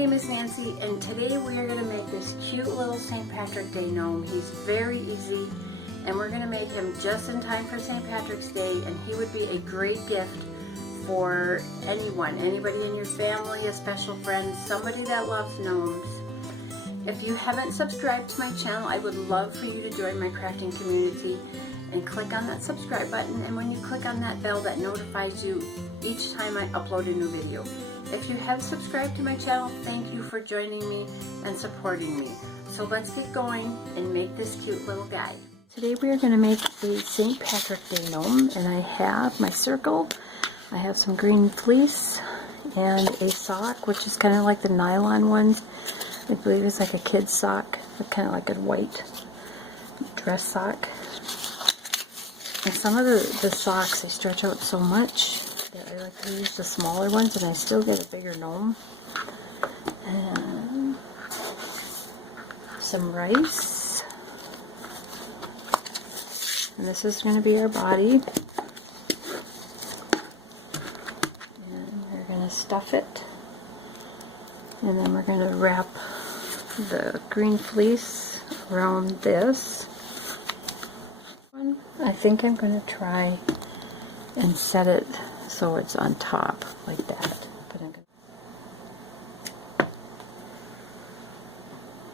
name is Nancy, and today we are going to make this cute little St. Patrick Day gnome. He's very easy, and we're going to make him just in time for St. Patrick's Day, and he would be a great gift for anyone, anybody in your family, a special friend, somebody that loves gnomes. If you haven't subscribed to my channel, I would love for you to join my crafting community and click on that subscribe button, and when you click on that bell, that notifies you each time I upload a new video. If you have subscribed to my channel, thank you for joining me and supporting me. So let's get going and make this cute little guy. Today we are going to make a St. Patrick Day gnome, and I have my circle, I have some green fleece, and a sock, which is kind of like the nylon ones. I believe it's like a kid's sock, kind of like a white dress sock. And some of the socks, they stretch out so much that I like to use the smaller ones, and I still get a bigger gnome. And some rice. And this is going to be our body. And we're going to stuff it. And then we're going to wrap the green fleece around this. I think I'm going to try and set it so it's on top like that. But I'm gonna...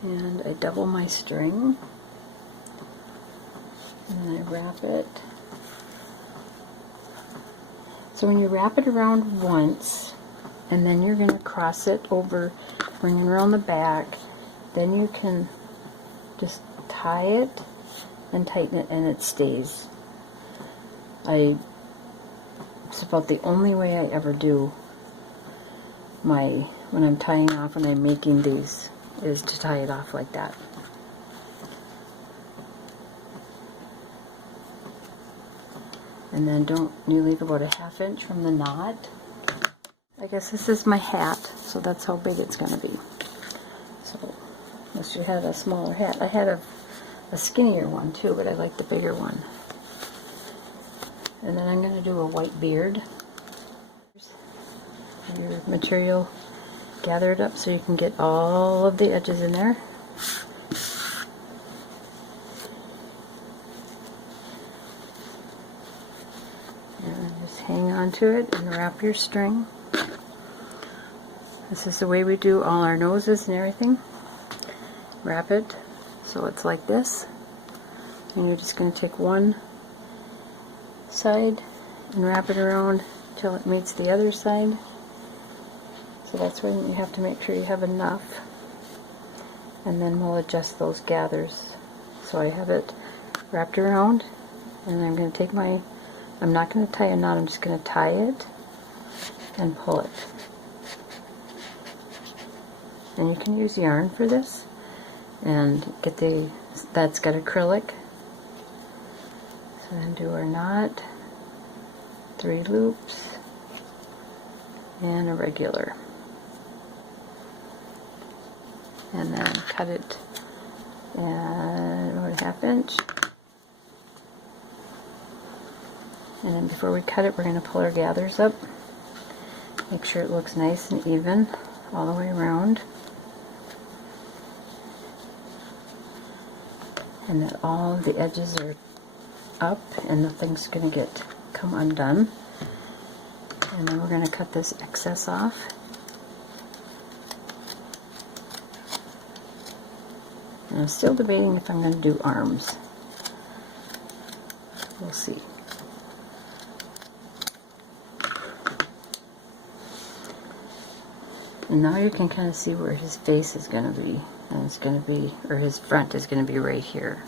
And I double my string, and then I wrap it. So when you wrap it around once, and then you're going to cross it over, bring it around the back, then you can just tie it and tighten it, and it stays. It's about the only way I ever do when I'm tying off, when I'm making these, is to tie it off like that. And then you leave about a ½ inch from the knot. I guess this is my hat, so that's how big it's going to be. So unless you had a smaller hat. I had a skinnier one too, but I like the bigger one. And then I'm going to do a white beard. Your material, gather it up so you can get all of the edges in there. And just hang on to it and wrap your string. This is the way we do all our noses and everything. Wrap it so it's like this. And you're just going to take one side and wrap it around till it meets the other side. So that's when you have to make sure you have enough, and then we'll adjust those gathers. So I have it wrapped around, and I'm going to take I'm not going to tie a knot, I'm just going to tie it and pull it. And you can use yarn for this, and that's got acrylic. So then do our knot, 3 loops, and a regular. And then cut it at about a ½ inch. And then before we cut it, we're going to pull our gathers up. Make sure it looks nice and even all the way around. And that all of the edges are up and nothing's going to come undone. And then we're going to cut this excess off. And I'm still debating if I'm going to do arms. We'll see. And now you can kind of see where his face is going to be. And it's going to be, or his front is going to be right here.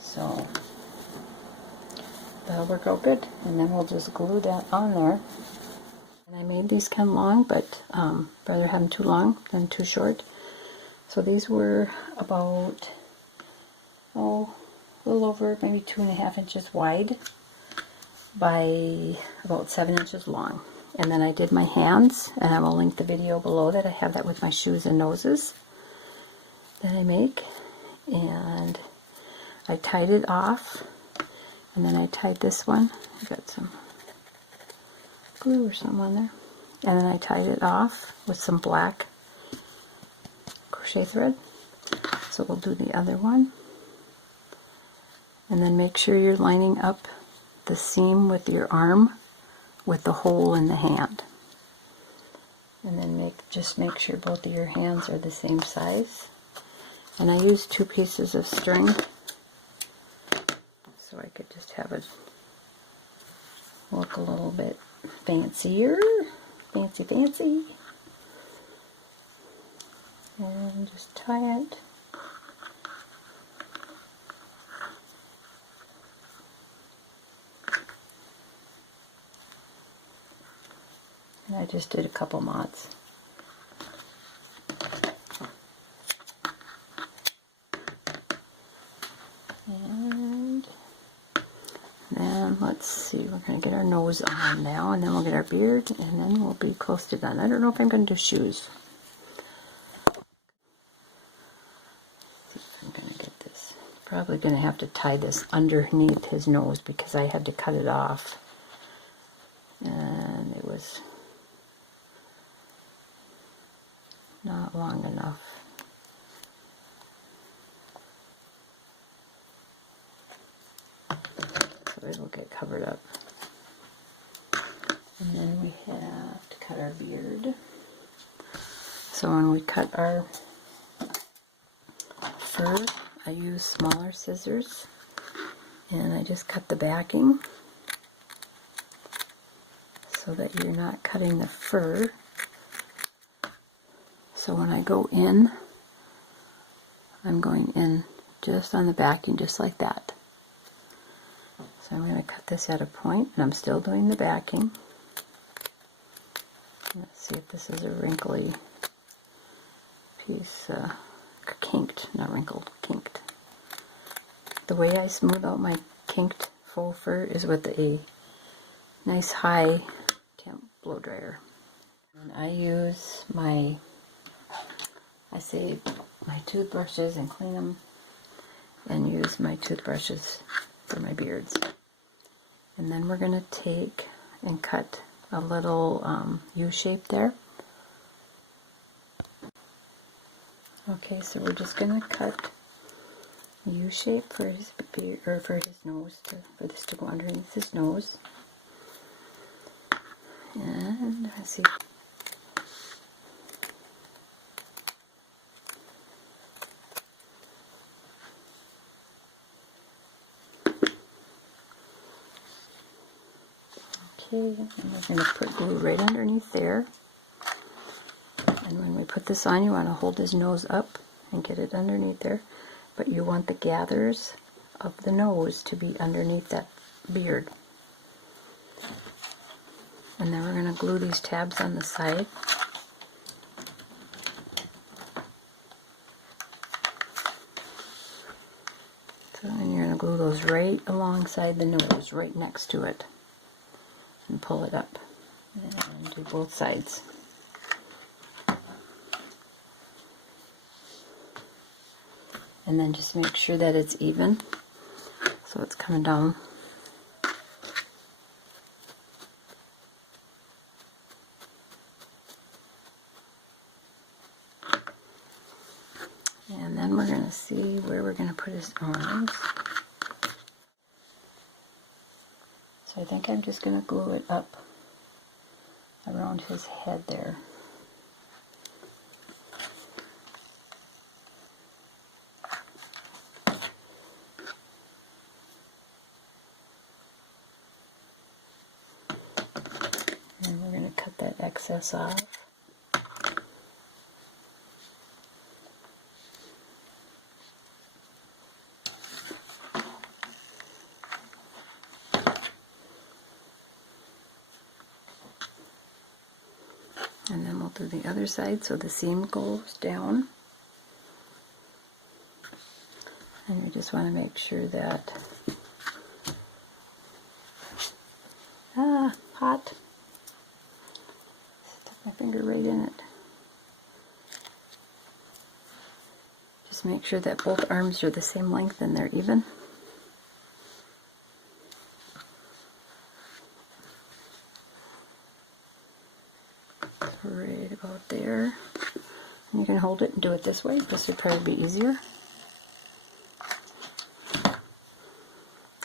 So that'll work out good, and then we'll just glue that on there. And I made these kind of long, but rather have them too long than too short. So these were about, a little over maybe 2½ inches wide by about 7 inches long. And then I did my hands, and I will link the video below that. I have that with my shoes and noses that I make. And I tied it off. And then I tied this one. I got some glue or something on there. And then I tied it off with some black crochet thread. So we'll do the other one. And then make sure you're lining up the seam with your arm with the hole in the hand. And then just make sure both of your hands are the same size. And I used 2 pieces of string so I could just have it look a little bit fancier. Fancy. And just tie it. And I just did a couple knots. And then let's see, we're going to get our nose on now, and then we'll get our beard, and then we'll be close to done. I don't know if I'm going to do shoes. Let's see if I'm going to get this. Probably going to have to tie this underneath his nose because I had to cut it off. And it was not long enough. So it'll get covered up. And then we have to cut our beard. So when we cut our fur, I use smaller scissors and I just cut the backing so that you're not cutting the fur. So when I go in, I'm going in just on the backing, just like that. So I'm going to cut this at a point, and I'm still doing the backing. Let's see if this is a wrinkly piece, kinked, not wrinkled, kinked. The way I smooth out my kinked faux fur is with a nice high temp blow dryer. And I use my toothbrushes and clean them, and use my toothbrushes for my beards. And then we're going to take and cut a little U shape there. Okay, so we're just going to cut a U shape for his beard, or for his nose, for this to go underneath his nose. And let's see. Okay, and we're going to put glue right underneath there. And when we put this on, you want to hold his nose up and get it underneath there. But you want the gathers of the nose to be underneath that beard. And then we're going to glue these tabs on the side. So then you're going to glue those right alongside the nose, right next to it. And pull it up. And do both sides. And then just make sure that it's even. So it's coming down. And then we're going to see where we're going to put his arms. So I think I'm just going to glue it up around his head there. And we're going to cut that excess off. And then we'll do the other side so the seam goes down. And you just want to make sure that hot. Stick my finger right in it. Just make sure that both arms are the same length and they're even. Right about there. You can hold it and do it this way. This would probably be easier.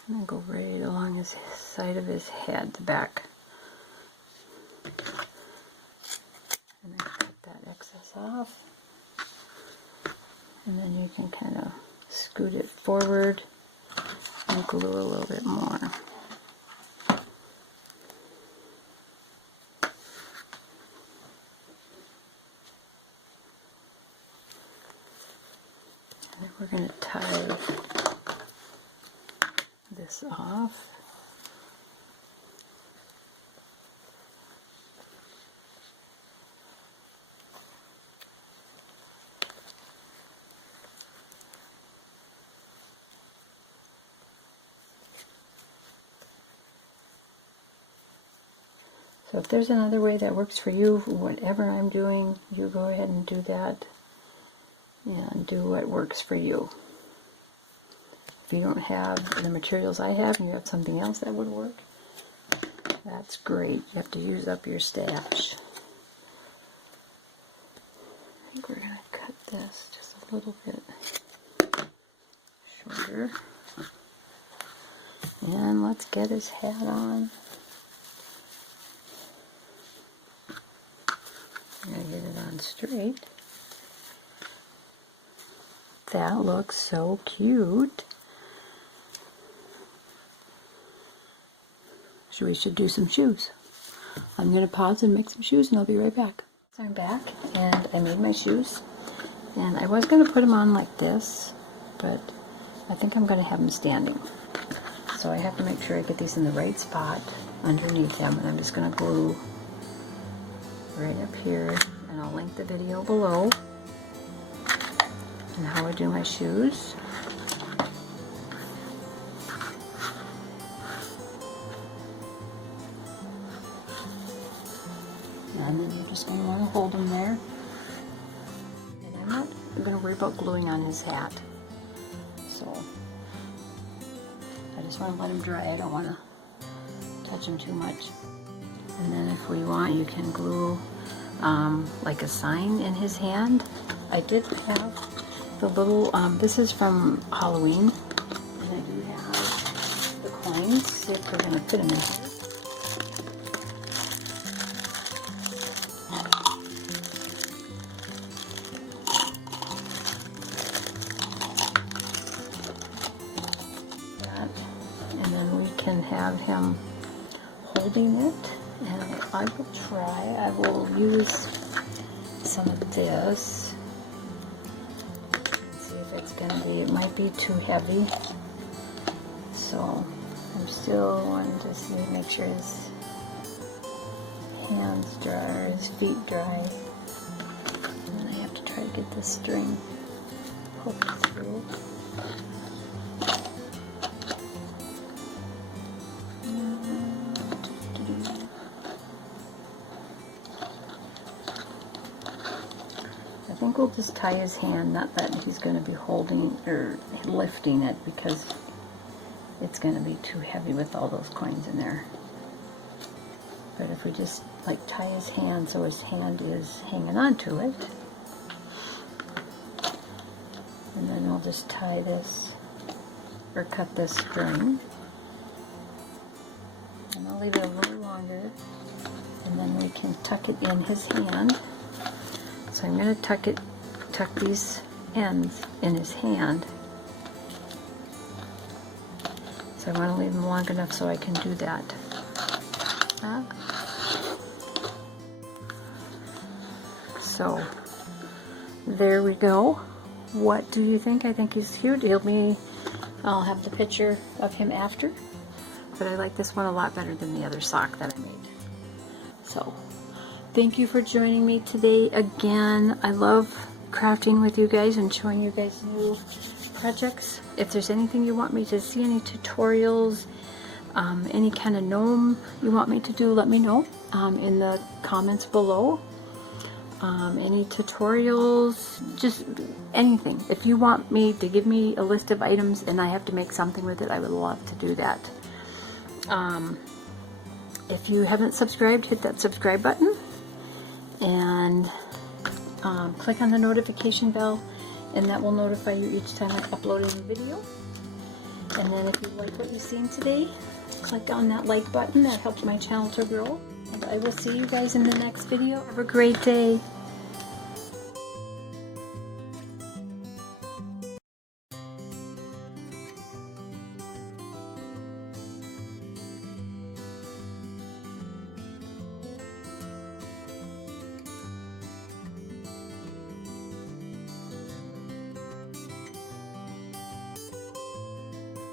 And then go right along his side of his head, the back. And then cut that excess off. And then you can kind of scoot it forward and glue a little bit more. And we're going to tie this off. So if there's another way that works for you, whatever I'm doing, you go ahead and do that and do what works for you. If you don't have the materials I have and you have something else that would work, that's great. You have to use up your stash. I think we're going to cut this just a little bit shorter. And let's get his hat on. I'm going to get it on straight. That looks so cute. So we should do some shoes. I'm going to pause and make some shoes and I'll be right back. So I'm back and I made my shoes. And I was going to put them on like this, but I think I'm going to have them standing. So I have to make sure I get these in the right spot underneath them. And I'm just going to glue right up here, and I'll link the video below and how I do my shoes. And then you're just going to want to hold them there. And I'm not going to worry about gluing on his hat. So I just want to let him dry. I don't want to touch him too much. And then if we want, you can glue like a sign in his hand. I did have the little, this is from Halloween, and I do have the coins. See if we're going to fit them in here. And then we can have him holding it. And I will try, I will use some of this, see if it's going to be, it might be too heavy, so I'm still wanting to see, make sure his hands dry, his feet dry, and I have to try to get the string hooked through. I think we'll just tie his hand, not that he's going to be holding or lifting it, because it's going to be too heavy with all those coins in there. But if we just like tie his hand so his hand is hanging on to it, and then I'll just tie this or cut this string, and I'll leave it a little longer, and then we can tuck it in his hand. So I'm going to tuck these ends in his hand. So I want to leave them long enough so I can do that. So there we go. What do you think? I think he's cute. I'll have the picture of him after, but I like this one a lot better than the other sock that I made. So thank you for joining me today again. I love crafting with you guys and showing you guys new projects. If there's anything you want me to see, any tutorials, any kind of gnome you want me to do, let me know in the comments below. Any tutorials, just anything. If you want me to give me a list of items and I have to make something with it, I would love to do that. If you haven't subscribed, hit that subscribe button. And click on the notification bell, and that will notify you each time I upload a new video. And then if you like what you've seen today, click on that like button. That helps my channel to grow. And I will see you guys in the next video. Have a great day.